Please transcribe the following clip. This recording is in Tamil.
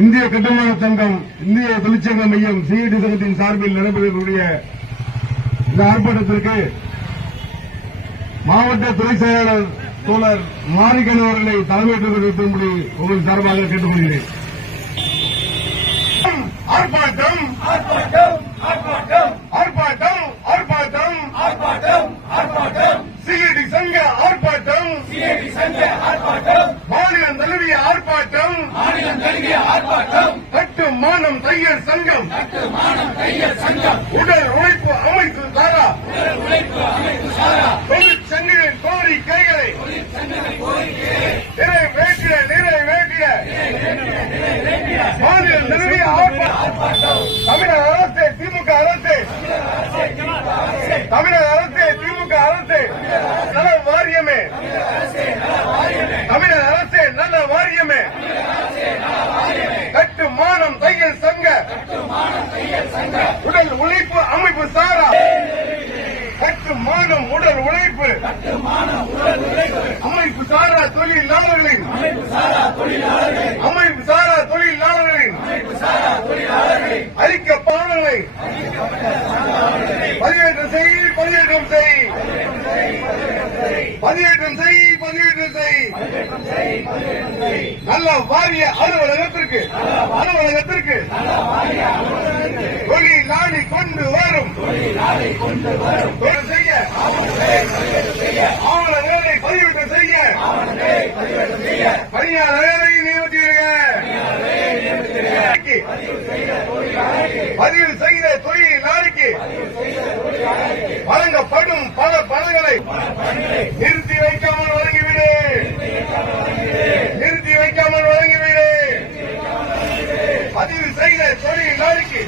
இந்திய கட்டுமான சங்கம், இந்திய தொழிற்சங்க மையம், சிஐடி சங்கத்தின் சார்பில் நடைபெறக்கூடிய இந்த ஆர்ப்பாட்டத்திற்கு மாவட்ட துணை செயலாளர் தோழர் மாரிகன் அவர்களை தலைமையேற்று வைக்கும்படி உங்கள் சார்பாக கேட்டுக்கொள்கிறேன். ஆர்ப்பாட்டம் ஆர்ப்பாட்டம் ஆர்ப்பாட்டம் ஆர்ப்பாட்டம் ஆர்ப்பாட்டம் ஆர்ப்பாட்டம் ஆர்ப்பாட்டம் சிஐடி சங்க ஆர்ப்பாட்டம் சிஐடி சங்க ஆர்ப்பாட்டம் மாநிலம் தழுவிய ஆர்ப்பாட்டம் மாநிலம் தழுவிய ஆர்ப்பாட்டம் கட்டுமானம் தையல் சங்கம் கட்டுமானம் தையல் சங்கம் உடல் உழைப்பு அமைப்பு சாரா உடல் உழைப்பு அமைப்பு சாரா தொழிற்சங்கங்களின் கோரிக்கைகளை நிறைவேற்றிட நிறைவேற்றிட மாநிலம் தழுவிய ஆர்ப்பாட்டம் தமிழக அரசு திமுக அரசு தமிழக அரசு திமுக அரசு நல வாரியமே தமிழக அரசு நல்ல வாரியமே கட்டுமானம் தையல் சங்க உடல் உழைப்பு அமைப்பு சாரா கட்டுமானம் உடல் உழைப்பு அமைப்பு சாரா தொழிலாளர்களின் அமைப்பு சாரா தொழிலாளர்களின் அறிக்கப்பாளர்களை பதிவேற்றம் செய் பதிவேற்றம் செய் பதிவேற்றம் செய் பதிவேற்றம் செய் நல்ல வாரிய அலுவலகத்திற்கு தொழிலாளி கொண்டு வரும் செய்ய ஆவணங்களை பதிவேற்றம் செய்ய பணியாளர்களை நியமித்தீர்கள். பதிவு செய்த தொழிலாளிக்கு வழங்கப்படும் பல பணங்களை நிறுத்தி வைக்காமல் வழங்கிவிடு நிறுத்தி வைக்காமல் வழங்கிவிடு பதிவு செய்த தொழிலாளிக்கு